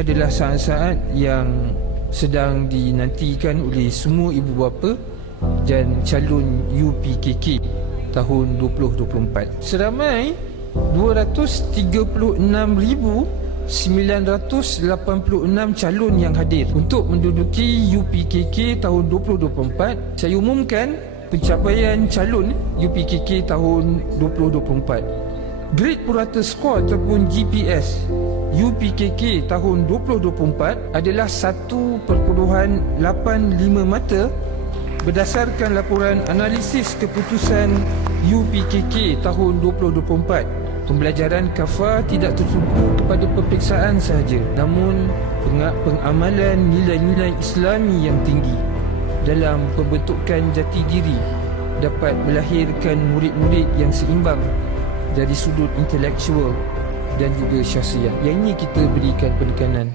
adalah saat-saat yang sedang dinantikan oleh semua ibu bapa dan calon UPKK tahun 2024. Seramai 236,986 calon yang hadir untuk menduduki UPKK tahun 2024. Saya umumkan pencapaian calon UPKK tahun 2024. Grade Purata Skor ataupun GPS UPKK tahun 2024 adalah 1.85 mata berdasarkan laporan analisis keputusan UPKK tahun 2024. Pembelajaran kafa tidak tertumpu kepada peperiksaan sahaja namun peng- pengamalan nilai-nilai Islami yang tinggi dalam pembentukan jati diri dapat melahirkan murid-murid yang seimbang dari sudut intelektual dan juga syahsiah. Yang ini kita berikan penekanan.